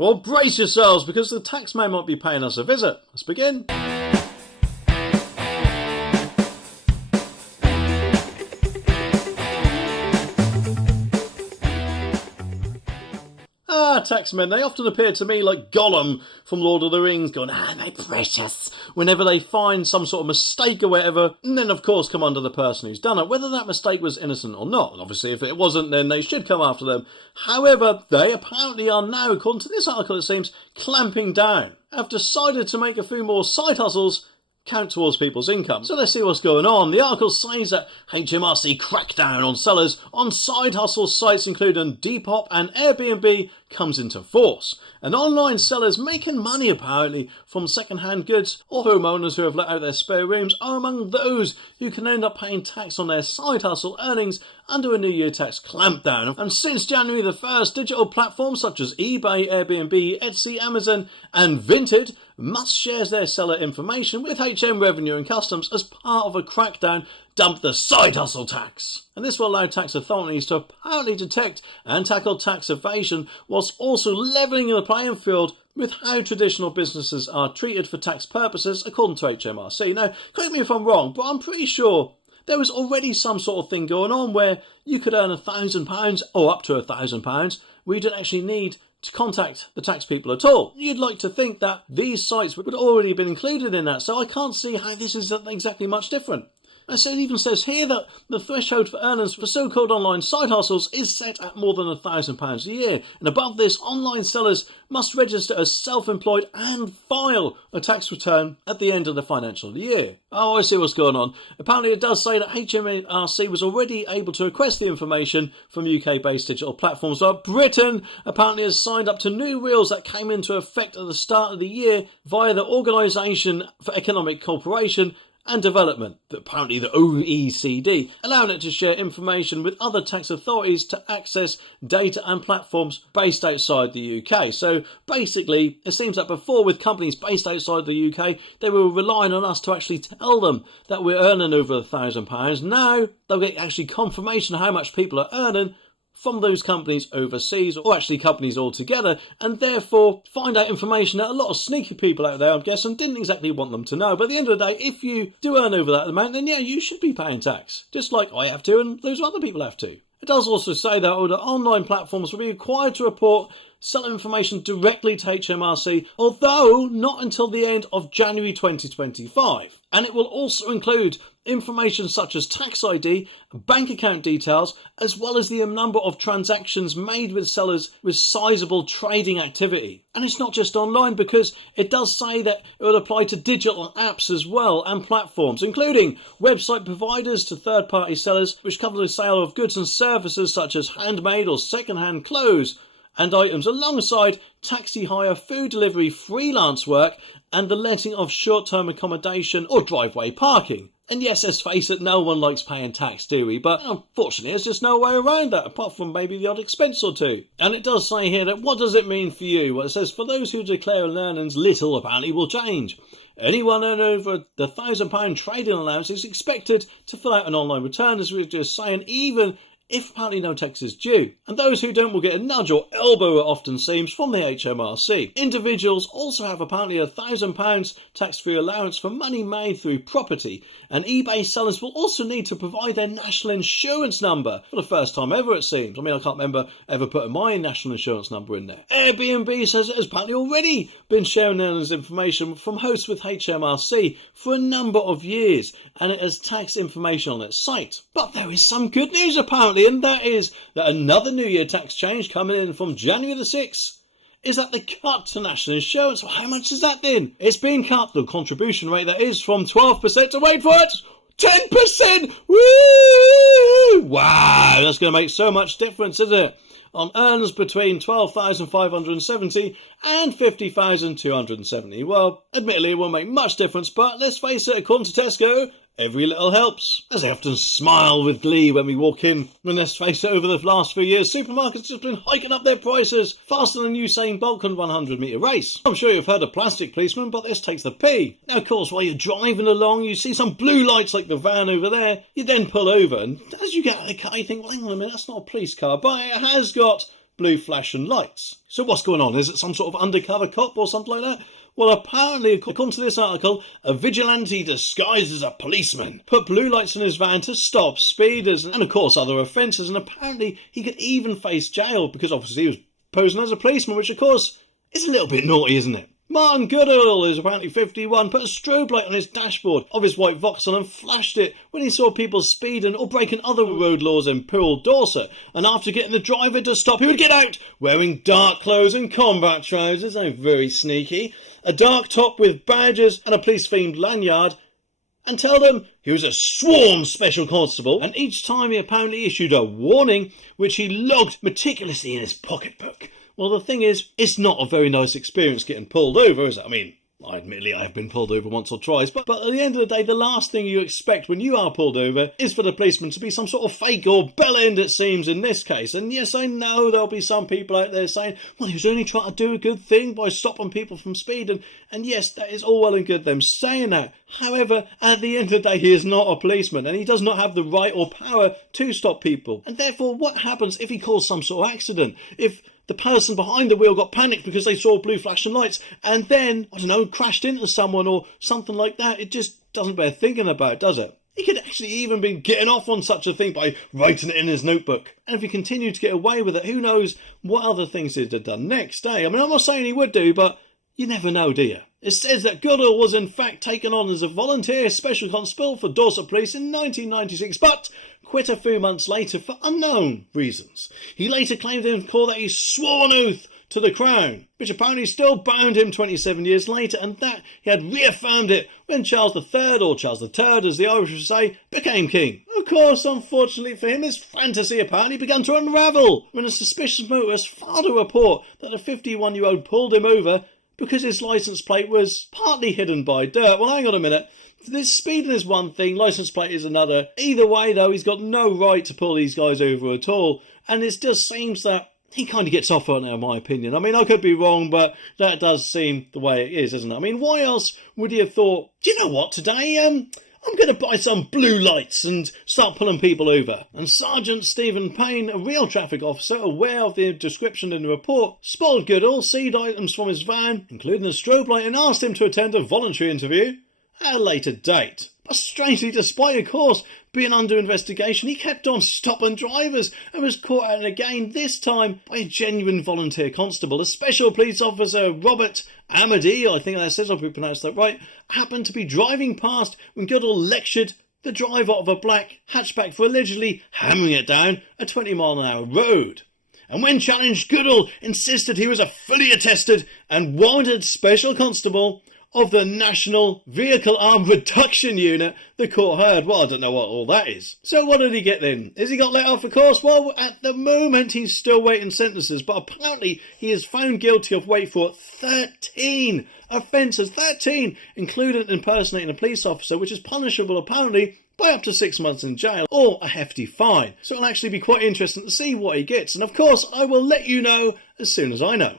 Well, brace yourselves, because the taxman might be paying us a visit. Let's begin. Taxmen, they often appear to me like Gollum from Lord of the Rings, going, my precious, whenever they find some sort of mistake or whatever, and then of course come under the person who's done it, whether that mistake was innocent or not. And obviously if it wasn't, then they should come after them. However, they apparently are now, according to this article it seems, clamping down. Have decided to make a few more side hustles count towards people's income. So let's see what's going on. The article says that HMRC crackdown on sellers on side hustle sites including Depop and Airbnb comes into force. And online sellers making money apparently from second-hand goods or homeowners who have let out their spare rooms are among those who can end up paying tax on their side hustle earnings under a New Year tax clampdown. And since January the 1st, digital platforms such as eBay, Airbnb, Etsy, Amazon and Vinted must share their seller information with HM Revenue and Customs as part of a crackdown dump the side hustle tax. And this will allow tax authorities to apparently detect and tackle tax evasion whilst also levelling the playing field with how traditional businesses are treated for tax purposes according to HMRC. Now, correct me if I'm wrong, but I'm pretty sure there was already some sort of thing going on where you could earn £1,000 or up to £1,000 where you didn't actually need to contact the tax people at all. You'd like to think that these sites would already have been included in that, so I can't see how this is exactly much different. And so it even says here that the threshold for earnings for so-called online side hustles is set at more than £1,000 a year. And above this, online sellers must register as self-employed and file a tax return at the end of the financial year. Oh, I see what's going on. Apparently it does say that HMRC was already able to request the information from UK-based digital platforms, but Britain apparently has signed up to new rules that came into effect at the start of the year via the Organisation for Economic Cooperation and Development, apparently the OECD, allowing it to share information with other tax authorities to access data and platforms based outside the UK. So basically, it seems that before with companies based outside the UK, they were relying on us to actually tell them that we're earning over £1,000. Now they'll get actually confirmation of how much people are earning from those companies overseas, or actually companies altogether, and therefore find out information that a lot of sneaky people out there, I'm guessing, didn't exactly want them to know. But at the end of the day, if you do earn over that amount, then yeah, you should be paying tax, just like I have to and those other people have to. It does also say that the online platforms will be required to report seller information directly to HMRC, although not until the end of January 2025. And it will also include information such as tax ID, bank account details, as well as the number of transactions made with sellers with sizable trading activity. And it's not just online, because it does say that it will apply to digital apps as well and platforms, including website providers to third-party sellers, which cover the sale of goods and services such as handmade or second-hand clothes and items, alongside taxi hire, food delivery, freelance work, and the letting of short-term accommodation or driveway parking. And yes, let's face it, no one likes paying tax, do we? But unfortunately, there's just no way around that, apart from maybe the odd expense or two. And it does say here that what does it mean for you? Well, it says for those who declare earnings, little apparently will change. Anyone earning over the £1,000 trading allowance is expected to fill out an online return, as we were just saying, even if apparently no tax is due. And those who don't will get a nudge or elbow, it often seems, from the HMRC. Individuals also have apparently £1,000 tax-free allowance for money made through property. And eBay sellers will also need to provide their national insurance number for the first time ever, it seems. I mean, I can't remember ever putting my national insurance number in there. Airbnb says it has apparently already been sharing earnings information from hosts with HMRC for a number of years, and it has tax information on its site. But there is some good news apparently, and that is that another New Year tax change coming in from January the 6th is that the cut to national insurance. Well, how much is that then? It's being cut, the contribution rate that is, from 12% to, wait for it, 10%! Woo! Wow, that's going to make so much difference, isn't it? On earnings between $12,570 and $50,270. Well, admittedly it won't make much difference, but let's face it, according to Tesco, every little helps. As they often smile with glee when we walk in. And let's face it, over the last few years, supermarkets have been hiking up their prices faster than Usain Bolt can 100-metre race. I'm sure you've heard of plastic policeman, but this takes the P. Now, of course, while you're driving along, you see some blue lights like the van over there. You then pull over, and as you get out of the car, you think, well, hang on a minute, that's not a police car, but it has got blue flashing lights. So what's going on? Is it some sort of undercover cop or something like that? Well, apparently, according to this article, a vigilante disguised as a policeman put blue lights in his van to stop speeders and, of course, other offences. And apparently, he could even face jail because, obviously, he was posing as a policeman, which, of course, is a little bit naughty, isn't it? Martin Goodall, who's apparently 51, put a strobe light on his dashboard of his white Vauxhall and flashed it when he saw people speeding or breaking other road laws in Poole, Dorset. And after getting the driver to stop, he would get out wearing dark clothes and combat trousers, very sneaky, a dark top with badges and a police-themed lanyard, and tell them he was a sworn special constable, and each time he apparently issued a warning, which he logged meticulously in his pocketbook. Well, the thing is, it's not a very nice experience getting pulled over, is it? I mean, admittedly, I have been pulled over once or twice, but at the end of the day, the last thing you expect when you are pulled over is for the policeman to be some sort of fake or bell-end, it seems, in this case. And yes, I know there'll be some people out there saying, well, he was only trying to do a good thing by stopping people from speeding. And yes, that is all well and good, them saying that. However, at the end of the day, he is not a policeman, and he does not have the right or power to stop people. And therefore, what happens if he caused some sort of accident? If the person behind the wheel got panicked because they saw blue flashing lights and then, I don't know, crashed into someone or something like that, it just doesn't bear thinking about, does it? He could actually even be getting off on such a thing by writing it in his notebook. And if he continued to get away with it, who knows what other things he'd have done next, eh? I mean, I'm not saying he would do, but you never know, do you? It says that Goodall was in fact taken on as a volunteer special constable for Dorset Police in 1996, but quit a few months later for unknown reasons. He later claimed in court that he swore an oath to the Crown, which apparently still bound him 27 years later, and that he had reaffirmed it when Charles III, or Charles III as the Irish would say, became king. Of course, unfortunately for him, his fantasy apparently began to unravel when a suspicious motorist filed a report that a 51-year-old pulled him over because his licence plate was partly hidden by dirt. Well, hang on a minute. This speeding is one thing, licence plate is another. Either way, though, he's got no right to pull these guys over at all. And it just seems that he kind of gets off on it, in my opinion. I mean, I could be wrong, but that does seem the way it is, isn't it? I mean, why else would he have thought, do you know what, today, I'm going to buy some blue lights and start pulling people over. And Sergeant Stephen Payne, a real traffic officer, aware of the description in the report, spotted Goodall, seized items from his van, including a strobe light, and asked him to attend a voluntary interview at a later date. But strangely, despite, of course, being under investigation, he kept on stopping drivers and was caught out again, this time by a genuine volunteer constable. A special police officer, Robert Amity, I think that says, I hope we pronounced that right, happened to be driving past when Goodall lectured the driver of a black hatchback for allegedly hammering it down a 20-mile-an-hour road. And when challenged, Goodall insisted he was a fully attested and warranted special constable of the National Vehicle Arm Reduction Unit, the court heard. Well, I don't know what all that is. So what did he get then? Has he got let off, of course? Well, at the moment, he's still waiting sentences, but apparently he is found guilty of, wait for it, 13 offences. 13, including impersonating a police officer, which is punishable, apparently, by up to 6 months in jail or a hefty fine. So it'll actually be quite interesting to see what he gets. And of course, I will let you know as soon as I know.